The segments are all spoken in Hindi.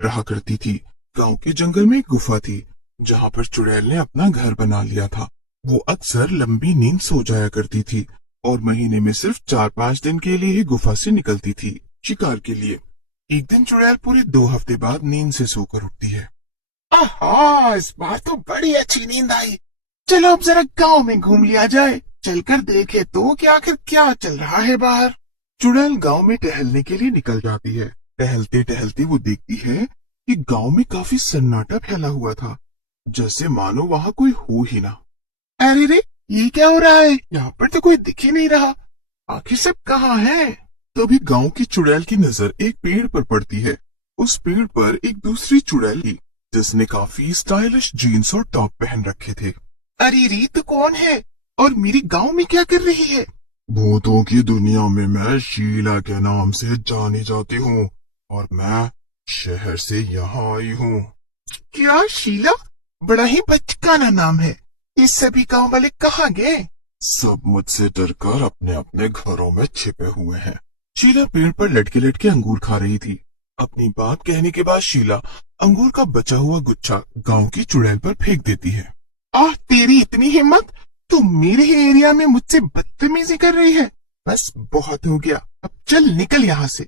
रहा करती थी। गांव के जंगल में एक गुफा थी जहां पर चुड़ैल ने अपना घर बना लिया था। वो अक्सर लंबी नींद सो जाया करती थी और महीने में सिर्फ 4-5 दिन के लिए ही गुफा से निकलती थी शिकार के लिए। एक दिन चुड़ैल पूरे 2 हफ्ते बाद नींद से सोकर उठती है। आहा, इस बार तो बड़ी अच्छी नींद आई। चलो अब जरा गांव में घूम लिया जाए। चलकर देखे तो कि आखिर क्या चल रहा है बाहर। चुड़ैल गांव में टहलने के लिए निकल जाती है। टहलते टहलते वो देखती है कि गांव में काफी सन्नाटा फैला हुआ था, जैसे मानो वहां कोई हो ही ना। अरे रे, ये क्या हो रहा है? यहाँ पर तो कोई दिख ही नहीं रहा। आखिर सब कहाँ है? तभी गांव की चुड़ैल की नजर एक पेड़ पर पड़ती है। उस पेड़ पर एक दूसरी चुड़ैल थी जिसने काफी स्टाइलिश जीन्स और टॉप पहन रखे थे। अरे रे, तू कौन है और मेरे गांव में क्या कर रही है? भूतों की दुनिया में मैं शीला के नाम से जानी जाती हूँ और मैं शहर से यहाँ आई हूँ। क्या शीला? बड़ा ही बचकाना नाम है। ये सभी गांव वाले कहाँ गए? सब मुझसे डरकर अपने अपने घरों में छिपे हुए हैं। शीला पेड़ पर लटके लटके अंगूर खा रही थी। अपनी बात कहने के बाद शीला अंगूर का बचा हुआ गुच्छा गांव की चुड़ैल पर फेंक देती है। आह, तेरी इतनी हिम्मत! तू मेरे ही एरिया में मुझसे बदतमीजी कर रही है। बस बहुत हो गया, अब चल निकल यहाँ से।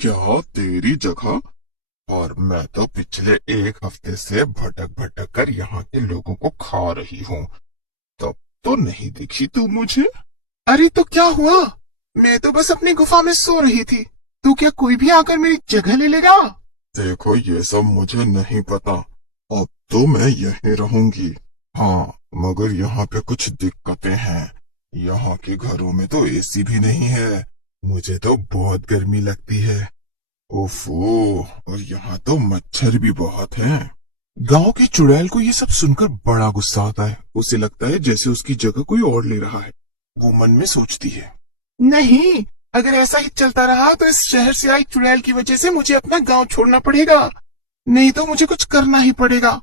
क्या तेरी जगह? और मैं तो पिछले 1 हफ्ते से भटक भटक कर यहाँ के लोगों को खा रही हूँ। तब तो नहीं दिखी तू मुझे? अरे तो क्या हुआ? मैं तो बस अपनी गुफा में सो रही थी। तो क्या कोई भी आकर मेरी जगह ले लेगा? देखो, ये सब मुझे नहीं पता। अब तो मैं यहीं रहूंगी। हाँ, मगर यहाँ पे कुछ दिक्कतें हैं। यहाँ के घरों में तो एसी भी नहीं है। मुझे तो बहुत गर्मी लगती है। ओफो, और यहाँ तो मच्छर भी बहुत हैं। गांव की चुड़ैल को ये सब सुनकर बड़ा गुस्सा आता है। उसे लगता है जैसे उसकी जगह कोई और ले रहा है। वो मन में सोचती है, नहीं, अगर ऐसा ही चलता रहा तो इस शहर से आई चुड़ैल की वजह से मुझे अपना गांव छोड़ना पड़ेगा। नहीं तो मुझे कुछ करना ही पड़ेगा।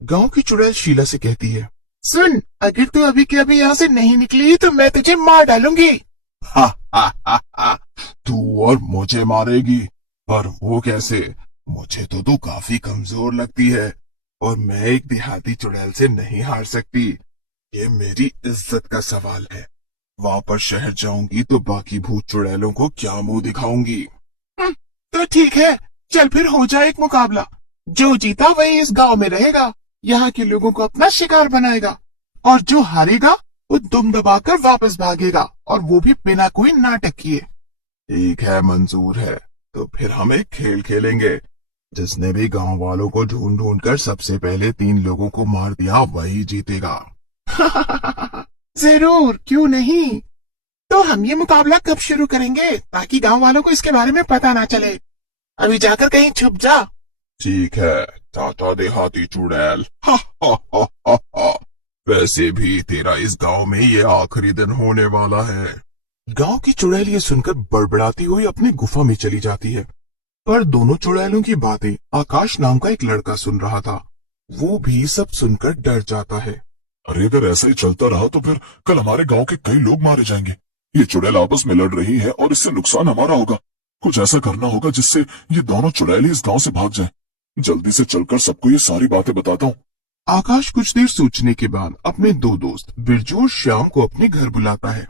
गांव की चुड़ैल शीला से कहती है, सुन, अगर तू अभी के अभी यहाँ से नहीं निकली तो मैं तुझे मार डालूंगी। हा हा हा हा, तू और मुझे मारेगी? पर वो कैसे? मुझे तो तू काफी कमजोर लगती है और मैं एक देहाती चुड़ैल से नहीं हार सकती। ये मेरी इज्जत का सवाल है। वहां पर शहर जाऊंगी तो बाकी भूत चुड़ैलों को क्या मुंह दिखाऊंगी। तो ठीक है, चल फिर हो जाए एक मुकाबला। जो जीता वही इस गांव में रहेगा, यहाँ के लोगों को अपना शिकार बनाएगा, और जो हारेगा वो दुम दबाकर वापस भागेगा, और वो भी बिना कोई नाटक किए। ठीक है, मंजूर है। तो फिर हम एक खेल खेलेंगे। जिसने भी गांव वालों को ढूंढ ढूंढ कर सबसे पहले 3 लोगों को मार दिया वही जीतेगा। जरूर, क्यों नहीं। तो हम ये मुकाबला कब शुरू करेंगे ताकि गांव वालों को इसके बारे में पता ना चले? अभी जाकर कहीं छुप जा। ठीक है, टाटा देहाती चुड़ैल। हा हा हा हा हा। वैसे भी तेरा इस गांव में ये आखिरी दिन होने वाला है। गांव की चुड़ैल ये सुनकर बड़बड़ाती हुई अपनी गुफा में चली जाती है। पर दोनों चुड़ैलों की बातें आकाश नाम का एक लड़का सुन रहा था। वो भी सब सुनकर डर जाता है। अरे अगर ऐसा ही चलता रहा तो फिर कल हमारे गांव के कई लोग मारे जाएंगे। ये चुड़ैल आपस में लड़ रही है और इससे नुकसान हमारा होगा। कुछ ऐसा करना होगा जिससे ये दोनों चुड़ैलें इस गांव से भाग जाएं। जल्दी से चलकर सबको ये सारी बातें बताता हूँ। आकाश कुछ देर सोचने के बाद अपने 2 दोस्त बिरजू और श्याम को अपने घर बुलाता है।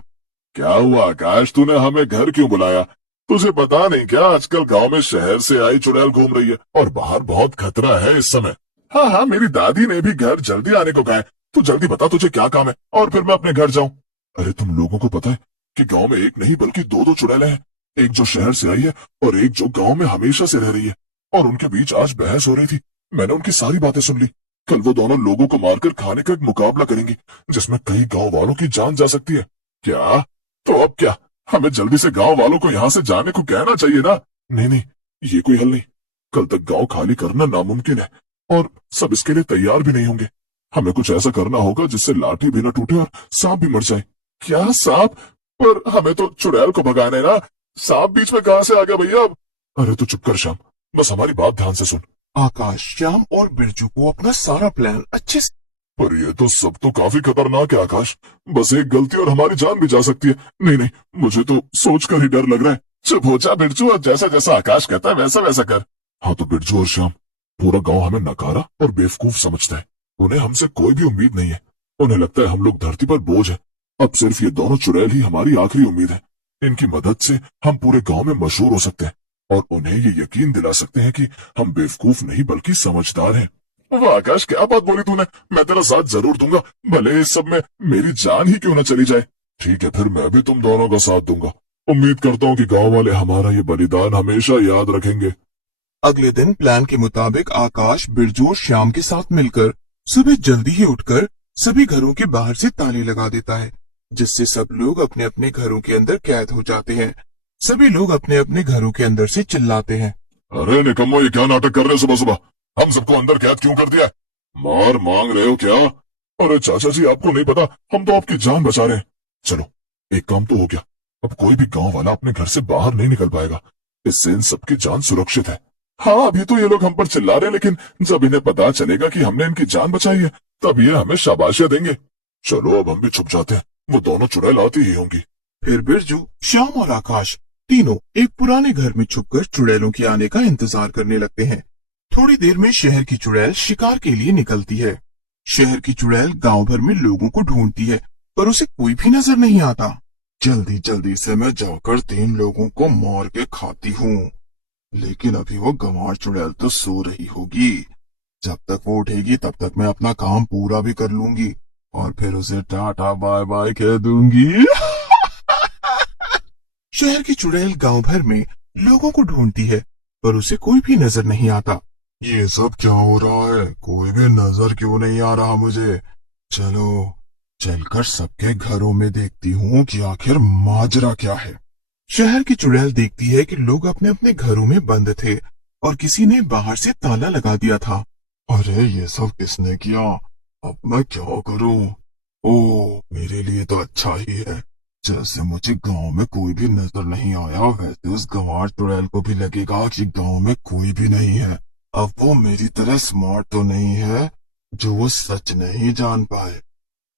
क्या हुआ आकाश, तूने हमें घर क्यों बुलाया? तुझे पता नहीं क्या, आजकल गांव में शहर से आई चुड़ैल घूम रही है और बाहर बहुत खतरा है इस समय। हाँ हाँ, मेरी दादी ने भी घर जल्दी आने को कहा है। तू जल्दी बता तुझे क्या काम है और फिर मैं अपने घर जाऊं। अरे तुम लोगों को पता है कि गांव में एक नहीं बल्कि 2-2 चुड़ैलें हैं। एक जो शहर से आई है और एक जो गांव में हमेशा से रह रही है। और उनके बीच आज बहस हो रही थी। मैंने उनकी सारी बातें सुन ली। कल वो दोनों लोगों को मारकर खाने का एक मुकाबला करेंगी जिसमें कई गांव वालों की जान जा सकती है। क्या? तो अब क्या, हमें जल्दी से गांव वालों को यहाँ से जाने को कहना चाहिए ना? नहीं नहीं, ये कोई हल नहीं। कल तक गांव खाली करना नामुमकिन है और सब इसके लिए तैयार भी नहीं होंगे। हमें कुछ ऐसा करना होगा जिससे लाठी भी न टूटे और सांप भी मर जाए। क्या सांप? पर हमें तो चुड़ैल को भगाना है ना। सांप बीच में कहां से आ गया भैया अब? अरे तू चुप कर श्याम, बस हमारी बात ध्यान से सुन। आकाश श्याम और बिरजू को अपना सारा प्लान अच्छे से। पर ये तो सब तो काफी खतरनाक है आकाश। बस एक गलती और हमारी जान भी जा सकती है। नहीं नहीं, मुझे तो सोचकर ही डर लग रहा है। चुप हो जा बिरजू और जैसा जैसा आकाश कहता है वैसा वैसा कर। हाँ तो बिरजू और श्याम, पूरा गांव हमें नकारा और बेवकूफ समझता है। उन्हें हमसे कोई भी उम्मीद नहीं है। उन्हें लगता है हम लोग धरती पर बोझ है। अब सिर्फ ये दोनों चुड़ैल ही हमारी आखिरी उम्मीद है। इनकी मदद से हम पूरे गांव में मशहूर हो सकते हैं और उन्हें ये यकीन दिला सकते हैं कि हम बेवकूफ नहीं बल्कि समझदार हैं। वाह आकाश, क्या बात बोली तूने। मैं तेरा साथ जरूर दूंगा, भले इस सब में मेरी जान ही क्यों न चली जाए। ठीक है, फिर मैं भी तुम दोनों का साथ दूंगा। उम्मीद करता हूँ कि गांव वाले हमारा ये बलिदान हमेशा याद रखेंगे। अगले दिन प्लान के मुताबिक आकाश बिरजू और श्याम के साथ मिलकर सुबह जल्दी ही उठकर सभी घरों के बाहर से ताले लगा देता है, जिससे सब लोग अपने अपने घरों के अंदर कैद हो जाते हैं। सभी लोग अपने अपने घरों के अंदर से चिल्लाते हैं, अरे निकम्मो, ये क्या नाटक कर रहे हो सुबह सुबह। हम सबको अंदर कैद क्यों कर दिया है? मार मांग रहे हो क्या? अरे चाचा जी, आपको नहीं पता, हम तो आपकी जान बचा रहे हैं। चलो, एक काम तो हो गया। अब कोई भी गांव वाला अपने घर से बाहर नहीं निकल पाएगा। इससे इन सबकी जान सुरक्षित है। हाँ, अभी तो ये लोग हम पर चिल्ला रहे हैं, लेकिन जब इन्हें पता चलेगा कि हमने इनकी जान बचाई है, तब ये हमें शाबाशियां देंगे। चलो अब हम भी छुप जाते हैं, वो दोनों चुड़ैल आती ही होंगी। फिर बिरजू, श्याम और आकाश तीनों एक पुराने घर में छुपकर चुड़ैलों के आने का इंतजार करने लगते हैं। थोड़ी देर में शहर की चुड़ैल शिकार के लिए निकलती है। शहर की चुड़ैल गांव भर में लोगों को ढूंढती है, पर उसे कोई भी नजर नहीं आता। जल्दी जल्दी से मैं जाकर 3 लोगों को मार के खाती हूँ, लेकिन अभी वो गंवार चुड़ैल तो सो रही होगी। जब तक वो उठेगी तब तक मैं अपना काम पूरा भी कर लूंगी और फिर उसे टाटा बाय बाय कह दूंगी। शहर की चुड़ैल गांव भर में लोगों को ढूंढती है, पर उसे कोई भी नजर नहीं आता। ये सब क्या हो रहा है? कोई भी नजर क्यों नहीं आ रहा मुझे? चलो चलकर सबके घरों में देखती हूँ कि आखिर माजरा क्या है। शहर की चुड़ैल देखती है कि लोग अपने अपने घरों में बंद थे और किसी ने बाहर से ताला लगा दिया था। अरे ये सब किसने किया? अब मैं क्या करूं? ओह, मेरे लिए तो अच्छा ही है। जैसे मुझे गांव में कोई भी नजर नहीं आया, वैसे उस गंवार चुड़ैल को भी लगेगा कि गांव में कोई भी नहीं है। अब वो मेरी तरह स्मार्ट तो नहीं है जो वो सच नहीं जान पाए।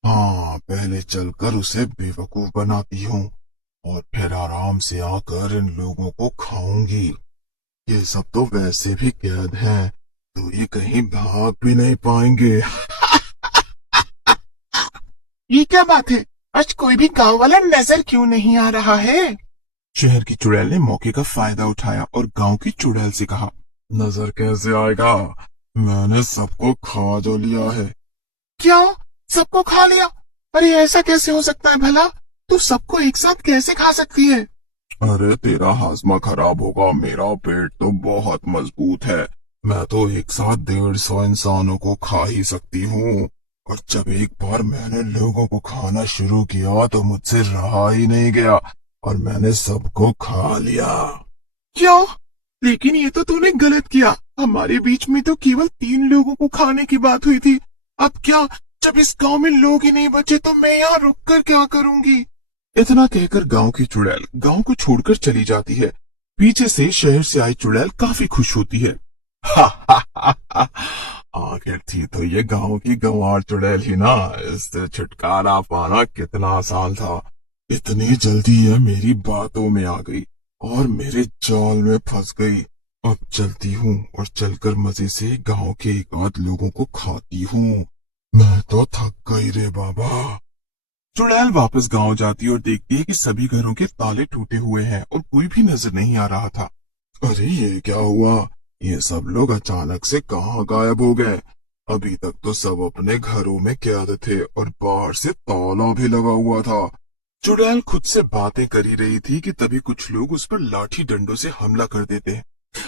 हाँ, पहले चलकर उसे बेवकूफ बनाती हूँ और फिर आराम से आकर इन लोगों को खाऊंगी। ये सब तो वैसे भी कैद हैं, तो ये कहीं भाग भी नहीं पाएंगे। ये क्या बात है? आज कोई भी गांव वाला नजर क्यों नहीं आ रहा है? शहर की चुड़ैल ने मौके का फायदा उठाया और गांव की चुड़ैल से कहा, नजर कैसे आएगा? मैंने सबको खा जो लिया है। क्या? सबको खा लिया? अरे ऐसा कैसे हो सकता है भला? तू सबको एक साथ कैसे खा सकती है? अरे तेरा हाजमा खराब होगा, मेरा पेट तो बहुत मजबूत है। मैं तो एक साथ 150 इंसानों को खा ही सकती हूँ। और जब एक बार मैंने लोगों को खाना शुरू किया तो मुझसे रहा ही नहीं गया और मैंने सबको खा लिया। क्यों? लेकिन ये तो तूने गलत किया। हमारे बीच में तो केवल 3 लोगों को खाने की बात हुई थी। अब क्या? जब इस गांव में लोग ही नहीं बचे तो मैं यहाँ रुककर क्या करूंगी? इतना कहकर गांव की चुड़ैल गांव को छोड़कर चली जाती है। पीछे से शहर से आई चुड़ैल काफी खुश होती है। आखिर थी तो ये गांव की गंवार चुड़ैल ही ना, इससे छुटकारा पाना कितना आसान था। इतनी जल्दी ये मेरी बातों में आ गई और मेरे जाल में फंस गई। अब चलती हूँ और चलकर मजे से गांव के एक आध लोगों को खाती हूँ। मैं तो थक गई रे बाबा। चुड़ैल वापस गांव जाती है और देखती है कि सभी घरों के ताले टूटे हुए हैं और कोई भी नजर नहीं आ रहा था। अरे ये क्या हुआ? ये सब लोग अचानक से कहाँ गायब हो गए? अभी तक तो सब अपने घरों में कैद थे और बाहर से ताला भी लगा हुआ था। चुड़ैल खुद से बातें कर ही रही थी कि तभी कुछ लोग उस पर लाठी डंडों से हमला कर देते हैं।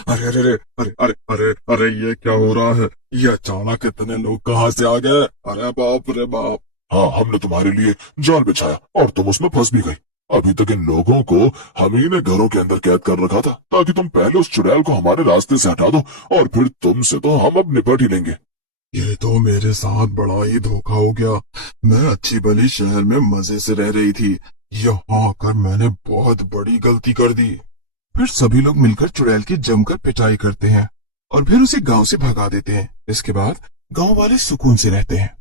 अरे अरे अरे अरे अरे अरे अरे ये क्या हो रहा है? ये अचानक इतने लोग कहाँ से आ गए? अरे बाप रे बाप। हाँ, हमने तुम्हारे लिए जाल बिछाया और तुम उसमें फंस भी गई। अभी तक इन लोगों को हम ही ने घरों के अंदर कैद कर रखा था ताकि तुम पहले उस चुड़ैल को हमारे रास्ते से हटा दो और फिर तुमसे तो हम अब निपट ही लेंगे। ये तो मेरे साथ बड़ा ही धोखा हो गया। मैं अच्छी भली शहर में मजे से रह रही थी, यहाँ आकर मैंने बहुत बड़ी गलती कर दी। फिर सभी लोग मिलकर चुड़ैल की जमकर पिटाई करते हैं और फिर उसे गांव से भगा देते हैं। इसके बाद गांव वाले सुकून से रहते हैं।